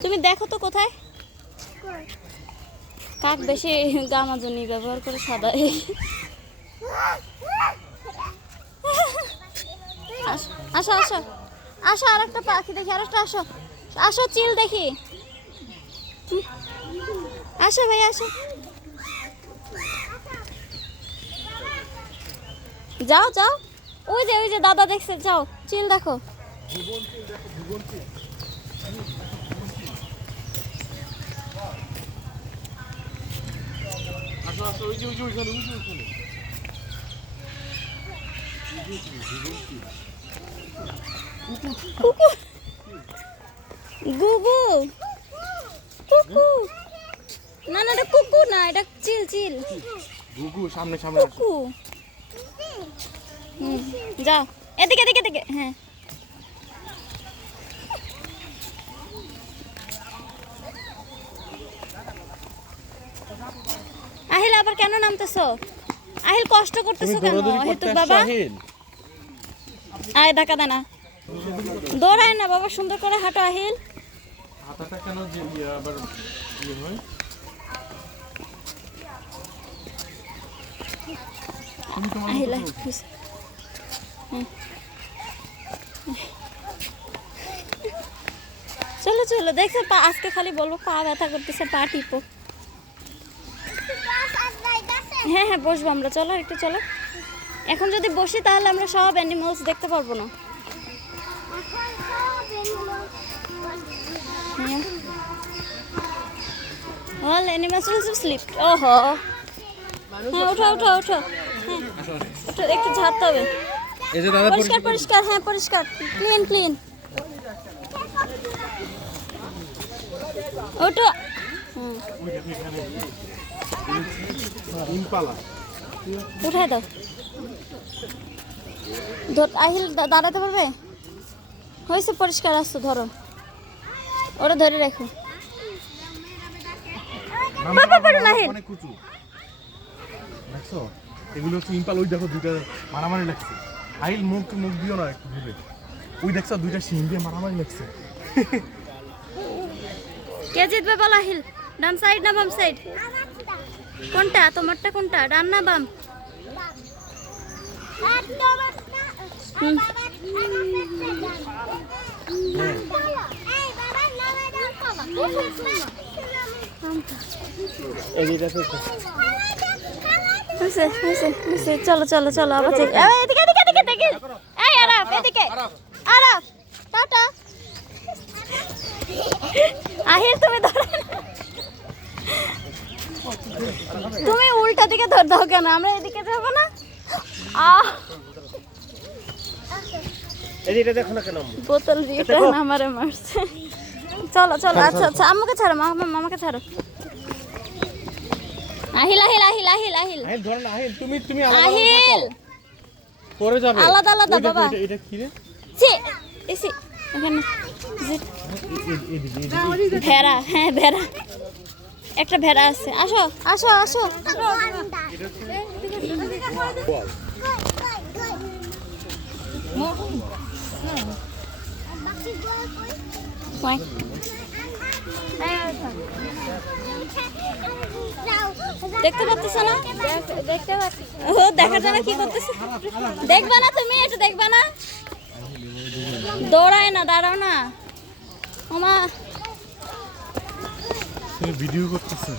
তুমি দেখো তো কোথায় কাক বেশি গামাজনি ব্যবহার করে সাদা আসো আসো আসো আর একটা পাখি দেখি আর একটা আসো আসো চিল দেখি আসো ভাই আসো যাও যাও ওই যে দাদা দেখছে যাও চিল দেখো গুগু কুকু না না এটা কুকু না এটা চিল চিল গুগু সামনে সামনে কুকু যাও এদিকে এদিকে এদিকে হ্যাঁ আহিল আবার কেন নামতেছো আহিল কষ্ট করতেছো কেন হেতুক বাবা আয় ধাক্কা দেনা দৌড়ায় না বাবা সুন্দর করে হাঁটো আহিল হাঁটাটা কেন যে আবার ইয়ে হয় আহিল চলো চলো দেখো পা আজকে খালি বলবো পা ব্যথা করতেছে পা টিপো হ্যাঁ হ্যাঁ বসবো আমরা চলো একটু চলো এখন যদি বসি তাহলে আমরা সব অ্যানিমালস দেখতে পারবো না অল অ্যানিমালস উইল স্লিপ ওহো হ্যাঁ ওঠো ওঠো ওঠো হ্যাঁ ওঠো একটু ঝাড়তে হবে এই যে দাদা পরিষ্কার পরিষ্কার হ্যাঁ পরিষ্কার ক্লিন ক্লিন ওঠো ইম্পালা উঠায় দাও আহিল দাঁড়াতে পারবে হয়েছে পরিষ্কার আসছো ধরো ওরা ধরে রাখো অনেক কুচু দেখছো এগুলো হচ্ছে ইম্পাল ওই দেখো দুইটা মারামারি লাগছে আহিল মুখ দিও না একটু দূরে ওই দেখছো দুইটা সিং দিয়ে মারামারি লাগছে কে জিতবে বলো আহিল ডান সাইড না বাম সাইড কোনটা তোমারটা কোনটা ডান না বাম চলো চলো চলো আবার এদিকে এদিকে এদিকে এদিকে এই আরাফ এদিকে আরাফ টাটা আহিল তুমি ধরো তুমি উল্টা দিকে ধর দাও কেন আমরা এদিকে যাব না এদিকে দেখো না কেন বোতল রিটার্ন আমারে মারছে চলো চলো আচ্ছা আচ্ছা আম্মুকে ছাড়ো মামাকে ছাড়ো আহিল আহিল আহিল আহিল আহিল আহিল ধরো না আহিল তুমি আহিল পরে যাবে আলাদা আলাদা বাবা এটা কি রে ছি এসি এখানে ভেড়া হ্যাঁ ভেড়া একটা ভেড়া আছে আসো আসো আসো দেখতে পাচ্ছ না ও দেখা যায় না কি করতেছে দেখবা না তুমি একটু দেখবা না দৌড়ায় না দাঁড়াও না ওমা ভিডিও করতেছে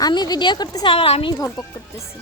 আমি ভিডিও করতেছি আবার আমি ভকভক করতেছি